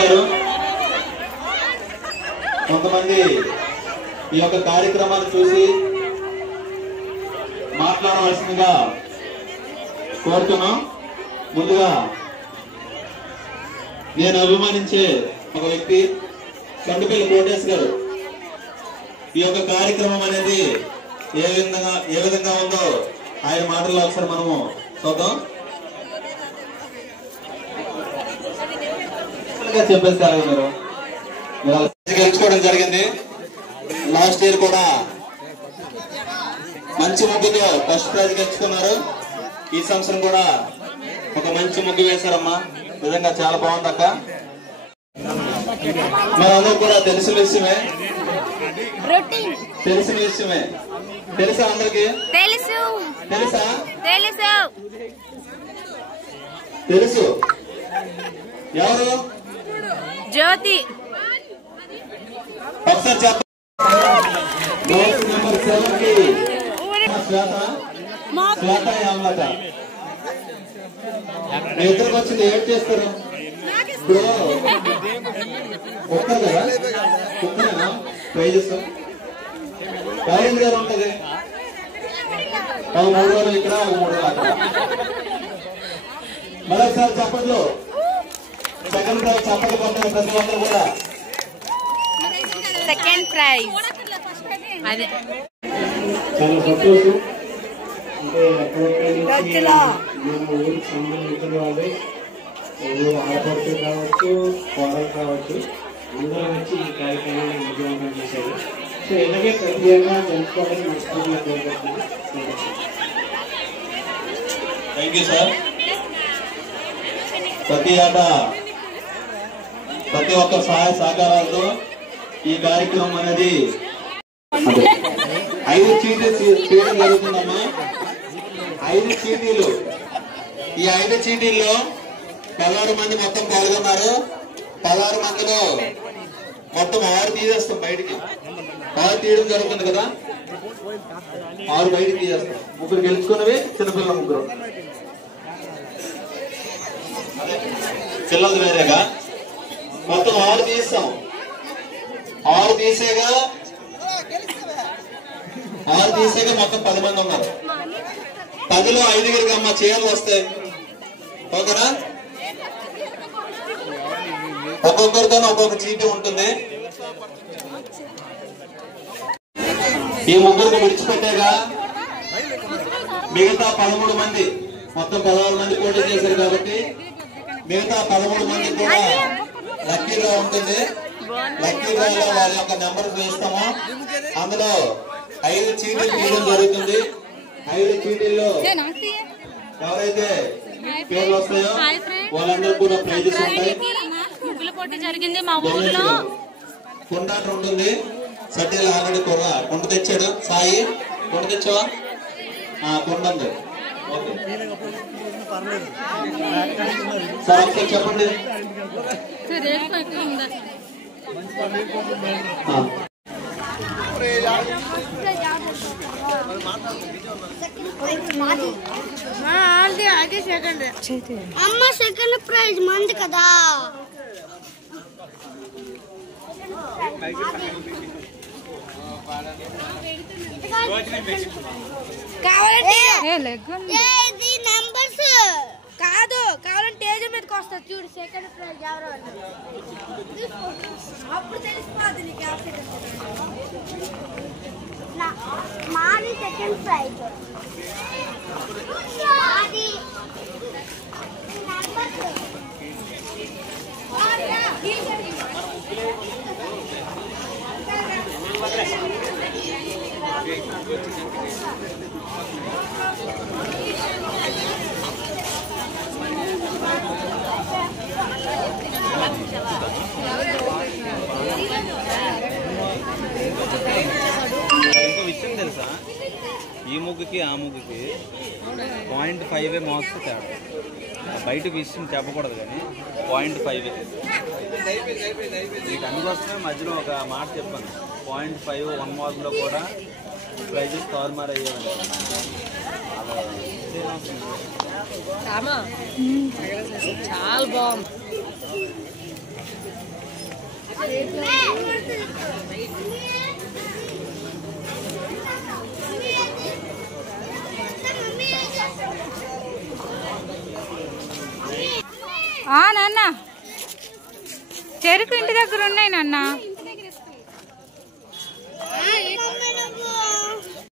గారు కొంతమంది ఈ యొక్క కార్యక్రమాన్ని చూసి మాట్లాడవలసిందిగా కోరుతున్నాం. ముందుగా నేను అభిమానించే ఒక వ్యక్తి కండుపల్లి కోటేశ్ గారు ఈ యొక్క కార్యక్రమం అనేది ఏ విధంగా ఉందో ఆయన మాటల్లో ఒకసారి మనము చూద్దాం. చెప్పేస్తారు మీరు గెలుచుకోవడం జరిగింది. లాస్ట్ ఇయర్ కూడా మంచి ముగ్గుతో ఫస్ట్ ప్రైజ్ గెలుచుకున్నారు. ఈ సంవత్సరం కూడా ఒక మంచి ముగ్గు వేశారమ్మా. నిజంగా చాలా బాగుంది అక్క. మనందరూ కూడా తెలిసిన విషయమే తెలుసా అందరికి? తెలుసు. ఎవరు? జ్యోతి. ఒకసారి చెప్ప. నెంబర్ 7 కి శ్వేత యామలత. మీ ఇద్దరికి వచ్చింది ఏం చేస్తారు ఇప్పుడు? ఒక్కరు కదా, ఒక్కరేనా ప్రైజెస్? ఎవరి గారు ఉంటది? 3 రోజులు ఇక్కడ, 3 రోజులు అక్కడ. మరొకసారి చెప్పట్లు. సెకండ్ ప్రైజ్ చెప్పట్లు కొట్టారు ప్రతి ఒక్కరు కూడా. సెకండ్ ప్రైజ్ అదే చాలా సంతోషం. అంటే ఎక్కడెక్కడ మన ఊరికి సంబంధించిన వాళ్ళే, ఊరు ఆడపడుతు కావచ్చు, కోడలు కావచ్చు, అందరూ వచ్చి ఈ కార్యక్రమాన్ని విజయవంతం చేశారు. సో ఇలాగే ప్రత్యేకంగా తెలుసుకోవాలని మనస్ఫూర్తిగా కోరుకుంటున్నాను. Thank you sir. ప్రతి ఏటా ప్రతి ఒక్క సహాయ సహకారాలతో ఈ కార్యక్రమం అనేది 5 చీటీలు చేయడం జరుగుతుందమ్మా. 5 చీటీలు. ఈ 5 చీటీల్లో 16 మంది మొత్తం పాల్గొన్నారు. 16 మందిలో మొత్తం 6 తీసేస్తాం బయటికి. 6 తీయడం జరుగుతుంది కదా, 6 బయటికి తీసేస్తాం. 3 గెలుచుకున్నవి, చిన్నపిల్లల 3. పిల్లలు వేరేగా మొత్తం 6 తీస్తాం. 6 తీసేగా మొత్తం 10 మంది ఉన్నారు. 10లో 5 అమ్మ చీరలు వస్తాయి. ఓకేనా? ఒక్కొక్కరితో ఒక్కొక్క చీటీ ఉంటుంది. ఈ 3 విడిచిపెట్టాగా మిగతా 13 మంది, మొత్తం 16 మంది పోటీ చేశారు కాబట్టి మిగతా 13 మంది కూడా లక్కీ డ్రా ఉంటుంది. లక్కీ డ్రాలో వాళ్ళ యొక్క నెంబర్ వేస్తాము. అందులో 5 చీటీలు తీయడం జరుగుతుంది. 5 చీటీల్లో ఎవరైతే పేర్లు వస్తాయో వాళ్ళందరూ కూడా ప్రైజెస్ ఉంటాయి. ముగ్గుల పోటీ జరిగింది మా ఊర్లో. కుండాట ఉంటుంది. సట్టీలు ఆల్రెడీ కుండ తెచ్చాడు సాయి. కుండ తెచ్చావా? కుండ ఉంది. ఓకే సార్ ఒకసారి చెప్పండి. అమ్మ సెకండ్ ప్రైజ్ మంది కదా. కావాలంటే నెంబర్స్ కాదు, కావాలంటే టేజ్ మీదకి వస్తా చూడు. సెకండ్ ప్రైజ్ ఎవరు అప్పుడు తెలిసిపోద్ది నీకు. మాది సెకండ్ ప్రైజ్. మాది ఇంకో విషయం తెలుసా, ఈ ముగ్గుకి ఆ ముగ్గుకి 0.5 మార్క్స్ తేడా. బయట విషయం చెప్పకూడదు కానీ 0.5. మీకు అందుకోసమే మధ్యలో ఒక మాట చెప్పాను. 0.5 1 మార్క్లో కూడా ప్రైజెస్ తారుమారు అయ్యేవండి. చాలా బాగుంది. నాన్న చెరుకు ఇంటి దగ్గర ఉన్నాయి నాన్న.